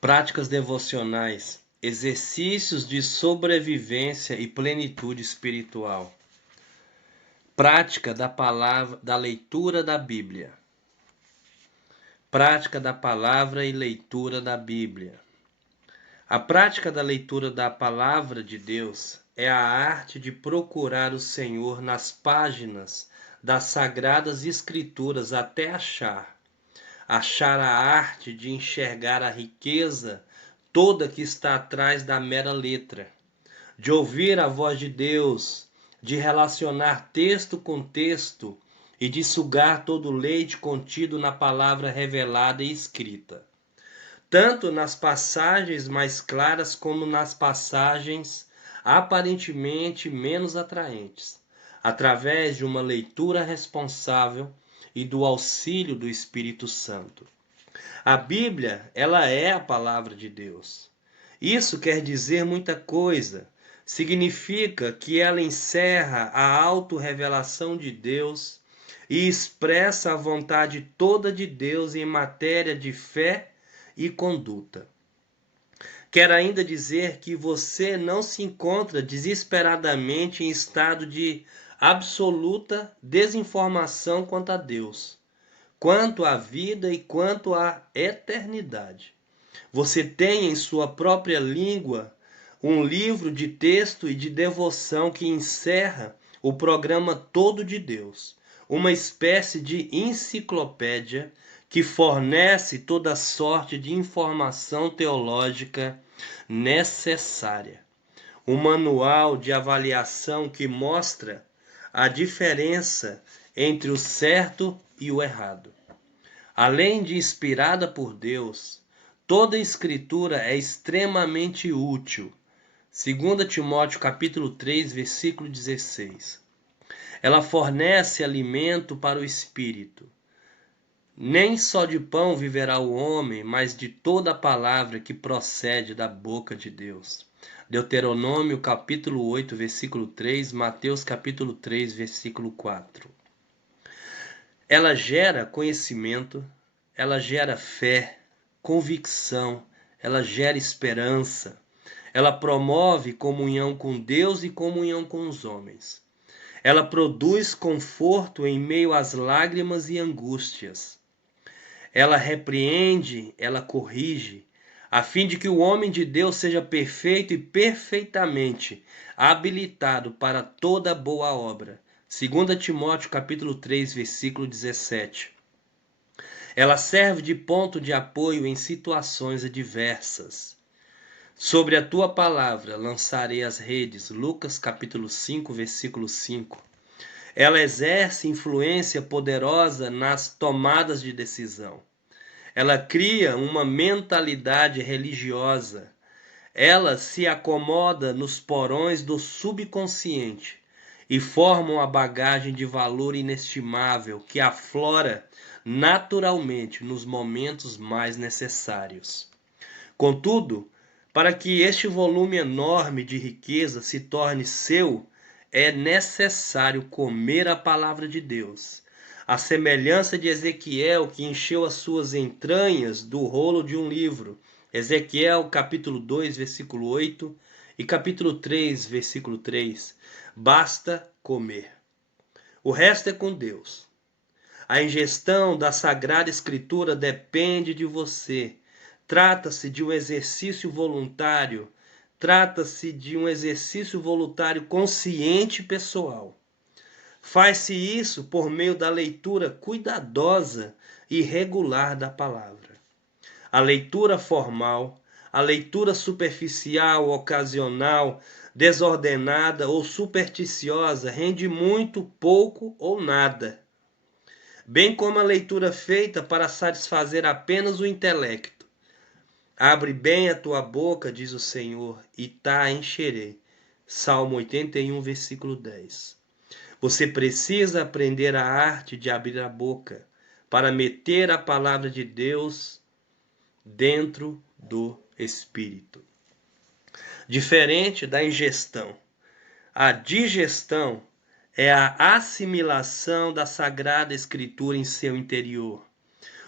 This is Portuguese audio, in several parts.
Práticas devocionais, exercícios de sobrevivência e plenitude espiritual. Prática da palavra, da leitura da Bíblia. Prática da palavra e leitura da Bíblia. A prática da leitura da palavra de Deus é a arte de procurar o Senhor nas páginas das Sagradas Escrituras até achar a arte de enxergar a riqueza toda que está atrás da mera letra, de ouvir a voz de Deus, de relacionar texto com texto e de sugar todo o leite contido na palavra revelada e escrita, tanto nas passagens mais claras como nas passagens aparentemente menos atraentes, através de uma leitura responsável e do auxílio do Espírito Santo. A Bíblia, ela é a palavra de Deus. Isso quer dizer muita coisa. Significa que ela encerra a autorrevelação de Deus e expressa a vontade toda de Deus em matéria de fé e conduta. Quer ainda dizer que você não se encontra desesperadamente em estado de absoluta desinformação quanto a Deus, quanto à vida e quanto à eternidade. Você tem em sua própria língua um livro de texto e de devoção que encerra o programa todo de Deus, uma espécie de enciclopédia que fornece toda sorte de informação teológica necessária. Um manual de avaliação que mostra a diferença entre o certo e o errado. Além de inspirada por Deus, toda a Escritura é extremamente útil. 2 Timóteo capítulo 3, versículo 16. Ela fornece alimento para o espírito. Nem só de pão viverá o homem, mas de toda a palavra que procede da boca de Deus. Deuteronômio capítulo 8, versículo 3, Mateus capítulo 3, versículo 4. Ela gera conhecimento, ela gera fé, convicção, ela gera esperança, ela promove comunhão com Deus e comunhão com os homens. Ela produz conforto em meio às lágrimas e angústias. Ela repreende, ela corrige, a fim de que o homem de Deus seja perfeito e perfeitamente habilitado para toda boa obra. 2 Timóteo capítulo 3, versículo 17. Ela serve de ponto de apoio em situações adversas. Sobre a tua palavra lançarei as redes. Lucas capítulo 5, versículo 5. Ela exerce influência poderosa nas tomadas de decisão. Ela cria uma mentalidade religiosa. Ela se acomoda nos porões do subconsciente e forma uma bagagem de valor inestimável que aflora naturalmente nos momentos mais necessários. Contudo, para que este volume enorme de riqueza se torne seu, é necessário comer a palavra de Deus. A semelhança de Ezequiel, que encheu as suas entranhas do rolo de um livro. Ezequiel, capítulo 2, versículo 8 e capítulo 3, versículo 3. Basta comer. O resto é com Deus. A ingestão da Sagrada Escritura depende de você. Trata-se de um exercício voluntário. Trata-se de um exercício voluntário consciente e pessoal. Faz-se isso por meio da leitura cuidadosa e regular da palavra. A leitura formal, a leitura superficial, ocasional, desordenada ou supersticiosa rende muito, pouco ou nada. Bem como a leitura feita para satisfazer apenas o intelecto. Abre bem a tua boca, diz o Senhor, e tá encherei. Salmo 81, versículo 10. Você precisa aprender a arte de abrir a boca para meter a palavra de Deus dentro do espírito. Diferente da ingestão, a digestão é a assimilação da Sagrada Escritura em seu interior.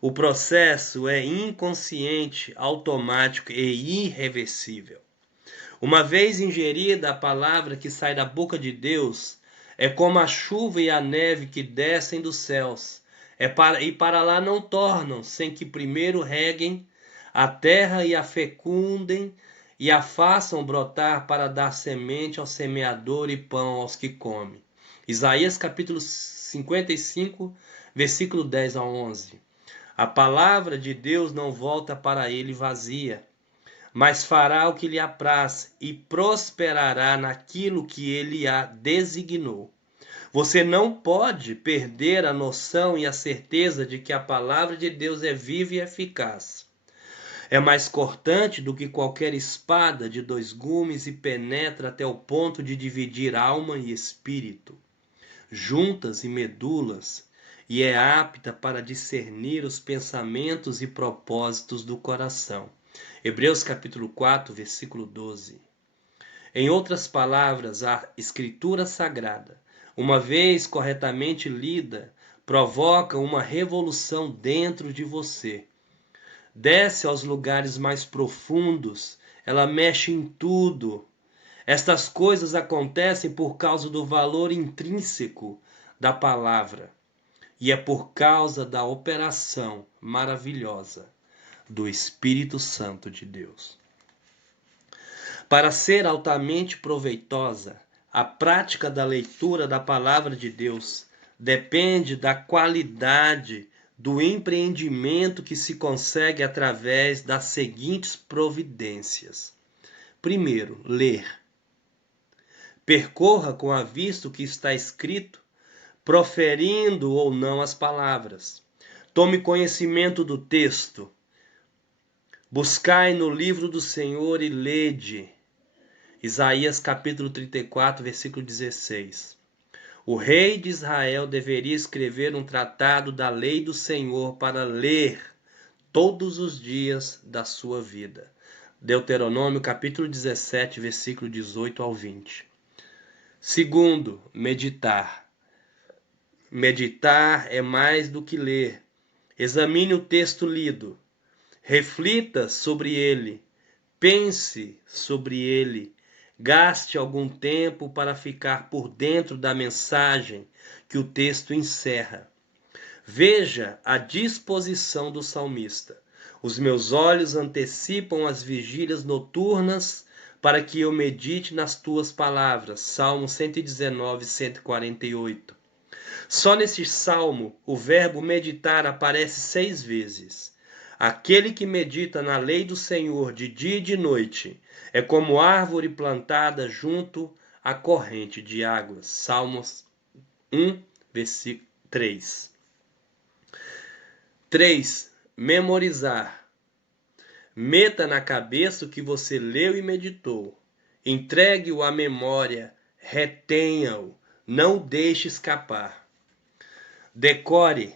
O processo é inconsciente, automático e irreversível. Uma vez ingerida, a palavra que sai da boca de Deus é como a chuva e a neve que descem dos céus. E para lá não tornam, sem que primeiro reguem a terra e a fecundem e a façam brotar para dar semente ao semeador e pão aos que comem. Isaías capítulo 55, versículo 10 a 11. A palavra de Deus não volta para ele vazia, mas fará o que lhe apraz e prosperará naquilo que ele a designou. Você não pode perder a noção e a certeza de que a palavra de Deus é viva e eficaz. É mais cortante do que qualquer espada de 2 gumes e penetra até o ponto de dividir alma e espírito, juntas e medulas, e é apta para discernir os pensamentos e propósitos do coração. Hebreus capítulo 4, versículo 12. Em outras palavras, a Escritura Sagrada, uma vez corretamente lida, provoca uma revolução dentro de você. Desce aos lugares mais profundos, ela mexe em tudo. Estas coisas acontecem por causa do valor intrínseco da palavra. E é por causa da operação maravilhosa do Espírito Santo de Deus. Para ser altamente proveitosa, a prática da leitura da palavra de Deus depende da qualidade do empreendimento que se consegue através das seguintes providências. Primeiro, ler. Percorra com a vista o que está escrito, proferindo ou não as palavras. Tome conhecimento do texto. Buscai no livro do Senhor e lede. Isaías capítulo 34, versículo 16. O rei de Israel deveria escrever um tratado da lei do Senhor para ler todos os dias da sua vida. Deuteronômio capítulo 17, versículo 18 ao 20. Segundo, meditar. Meditar é mais do que ler. Examine o texto lido. Reflita sobre ele. Pense sobre ele. Gaste algum tempo para ficar por dentro da mensagem que o texto encerra. Veja a disposição do salmista. Os meus olhos antecipam as vigílias noturnas para que eu medite nas tuas palavras. Salmo 119, 148. Só neste salmo, o verbo meditar aparece 6 vezes. Aquele que medita na lei do Senhor de dia e de noite é como árvore plantada junto à corrente de águas. Salmos 1, versículo 3. 3. Memorizar. Meta na cabeça o que você leu e meditou. Entregue-o à memória, retenha-o, não o deixe escapar. Decore,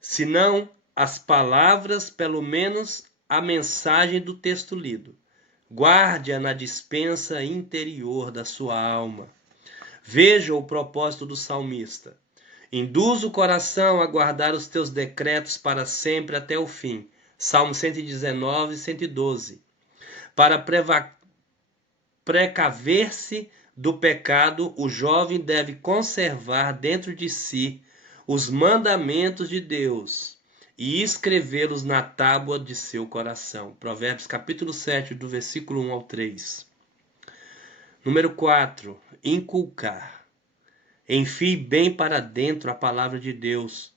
se não as palavras, pelo menos a mensagem do texto lido. Guarde-a na despensa interior da sua alma. Veja o propósito do salmista. Induz o coração a guardar os teus decretos para sempre até o fim. Salmo 119, 112. Para precaver-se do pecado, o jovem deve conservar dentro de si os mandamentos de Deus e escrevê-los na tábua de seu coração. Provérbios capítulo 7, do versículo 1 ao 3. Número 4. Inculcar. Enfie bem para dentro a palavra de Deus.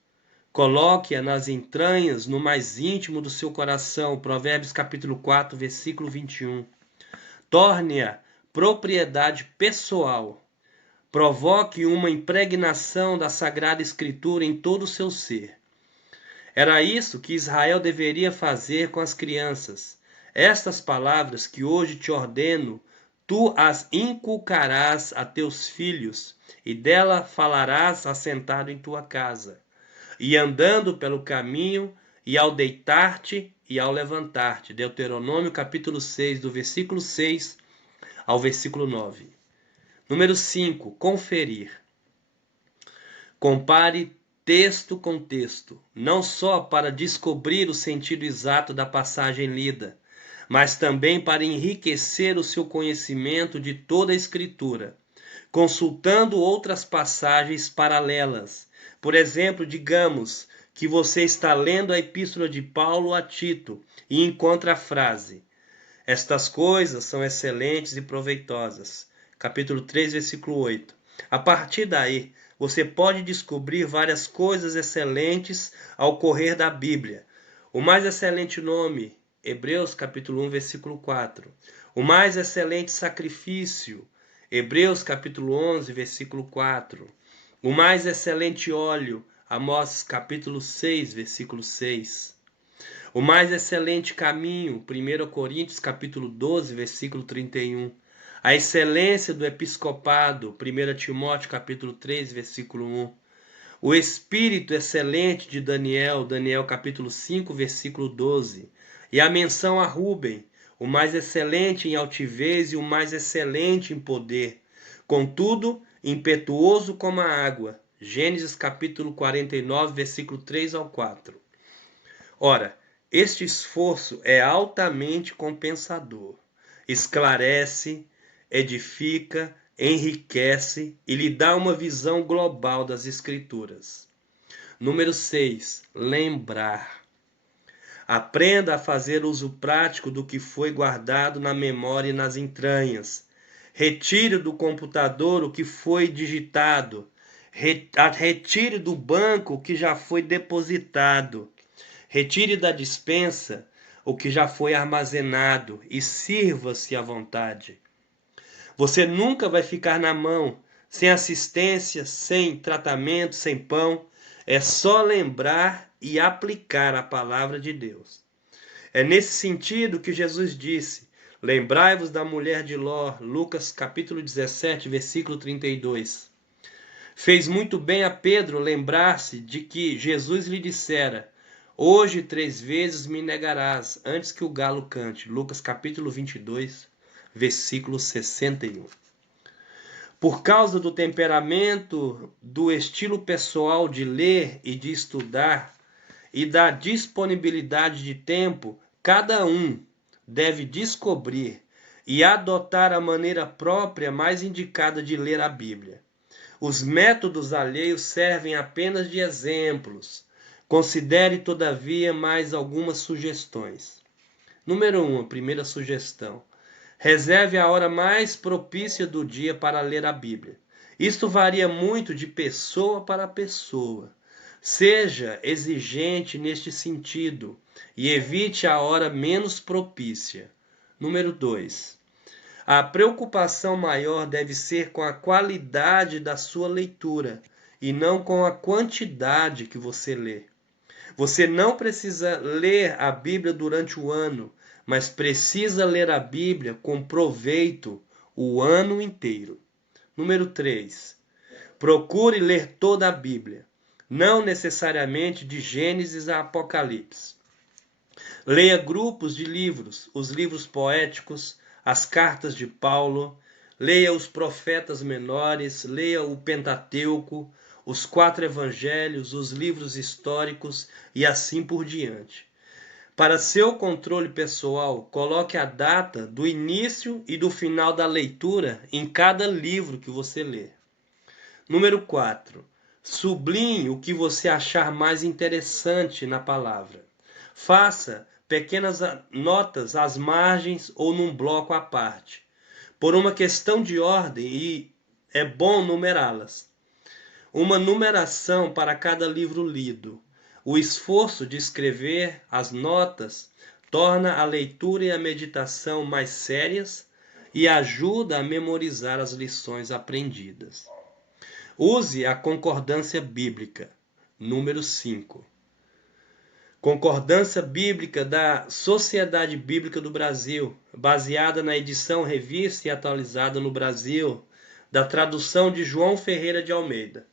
Coloque-a nas entranhas, no mais íntimo do seu coração. Provérbios capítulo 4, versículo 21. Torne-a propriedade pessoal. Provoque uma impregnação da Sagrada Escritura em todo o seu ser. Era isso que Israel deveria fazer com as crianças. Estas palavras que hoje te ordeno, tu as inculcarás a teus filhos, e dela falarás assentado em tua casa, e andando pelo caminho, e ao deitar-te e ao levantar-te. Deuteronômio capítulo 6, do versículo 6 ao versículo 9. Número 5. Conferir. Compare texto com texto, não só para descobrir o sentido exato da passagem lida, mas também para enriquecer o seu conhecimento de toda a Escritura, consultando outras passagens paralelas. Por exemplo, digamos que você está lendo a Epístola de Paulo a Tito e encontra a frase: estas coisas são excelentes e proveitosas. Capítulo 3, versículo 8. A partir daí, você pode descobrir várias coisas excelentes ao correr da Bíblia. O mais excelente nome, Hebreus capítulo 1, versículo 4. O mais excelente sacrifício, Hebreus capítulo 11, versículo 4. O mais excelente óleo, Amós capítulo 6, versículo 6. O mais excelente caminho, 1 Coríntios capítulo 12, versículo 31. A excelência do episcopado, 1 Timóteo capítulo 3, versículo 1. O espírito excelente de Daniel, Daniel capítulo 5, versículo 12. E a menção a Rúben, o mais excelente em altivez e o mais excelente em poder. Contudo, impetuoso como a água. Gênesis capítulo 49, versículo 3 ao 4. Ora, este esforço é altamente compensador. Esclarece, edifica, enriquece e lhe dá uma visão global das Escrituras. Número 6. Lembrar. Aprenda a fazer uso prático do que foi guardado na memória e nas entranhas. Retire do computador o que foi digitado. Retire do banco o que já foi depositado. Retire da despensa o que já foi armazenado e sirva-se à vontade. Você nunca vai ficar na mão, sem assistência, sem tratamento, sem pão. É só lembrar e aplicar a palavra de Deus. É nesse sentido que Jesus disse: lembrai-vos da mulher de Ló, Lucas capítulo 17, versículo 32. Fez muito bem a Pedro lembrar-se de que Jesus lhe dissera: hoje 3 vezes me negarás, antes que o galo cante. Lucas capítulo 22, versículo 61. Por causa do temperamento, do estilo pessoal de ler e de estudar e da disponibilidade de tempo, cada um deve descobrir e adotar a maneira própria mais indicada de ler a Bíblia. Os métodos alheios servem apenas de exemplos. Considere, todavia, mais algumas sugestões. Número 1, a primeira sugestão. Reserve a hora mais propícia do dia para ler a Bíblia. Isto varia muito de pessoa para pessoa. Seja exigente neste sentido e evite a hora menos propícia. Número 2. A preocupação maior deve ser com a qualidade da sua leitura e não com a quantidade que você lê. Você não precisa ler a Bíblia durante o ano, mas precisa ler a Bíblia com proveito o ano inteiro. Número 3. Procure ler toda a Bíblia, não necessariamente de Gênesis a Apocalipse. Leia grupos de livros, os livros poéticos, as cartas de Paulo, leia os profetas menores, leia o Pentateuco, os 4 evangelhos, os livros históricos e assim por diante. Para seu controle pessoal, coloque a data do início e do final da leitura em cada livro que você lê. Número 4. Sublinhe o que você achar mais interessante na palavra. Faça pequenas notas às margens ou num bloco à parte. Por uma questão de ordem, e é bom numerá-las. Uma numeração para cada livro lido. O esforço de escrever as notas torna a leitura e a meditação mais sérias e ajuda a memorizar as lições aprendidas. Use a concordância bíblica. Número 5. Concordância Bíblica da Sociedade Bíblica do Brasil, baseada na edição revista e atualizada no Brasil, da tradução de João Ferreira de Almeida.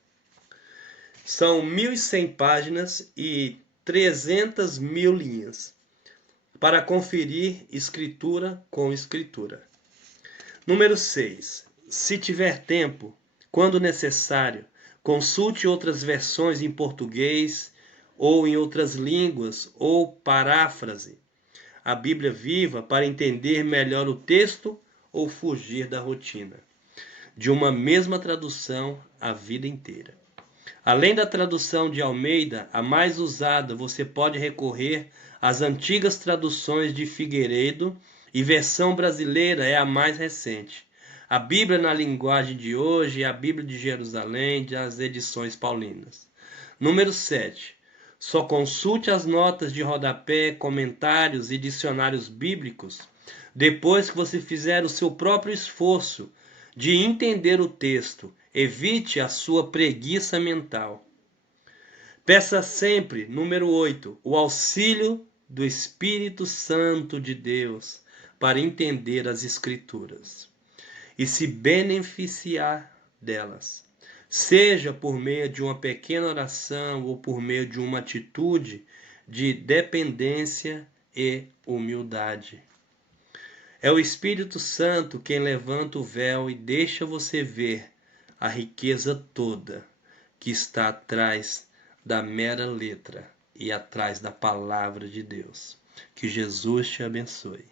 São 1.100 páginas e 300.000 linhas, para conferir escritura com escritura. Número 6. Se tiver tempo, quando necessário, Consulte outras versões em português ou em outras línguas, ou paráfrase a Bíblia Viva para entender melhor o texto ou fugir da rotina de uma mesma tradução a vida inteira. Além da tradução de Almeida, a mais usada, você pode recorrer às antigas traduções de Figueiredo, e versão brasileira é a mais recente. A Bíblia na linguagem de hoje é a Bíblia de Jerusalém, das edições paulinas. Número 7. Só consulte as notas de rodapé, comentários e dicionários bíblicos depois que você fizer o seu próprio esforço de entender o texto. Evite a sua preguiça mental. Peça sempre, número 8, o auxílio do Espírito Santo de Deus para entender as Escrituras e se beneficiar delas, seja por meio de uma pequena oração ou por meio de uma atitude de dependência e humildade. É o Espírito Santo quem levanta o véu e deixa você ver a riqueza toda que está atrás da mera letra e atrás da palavra de Deus. Que Jesus te abençoe.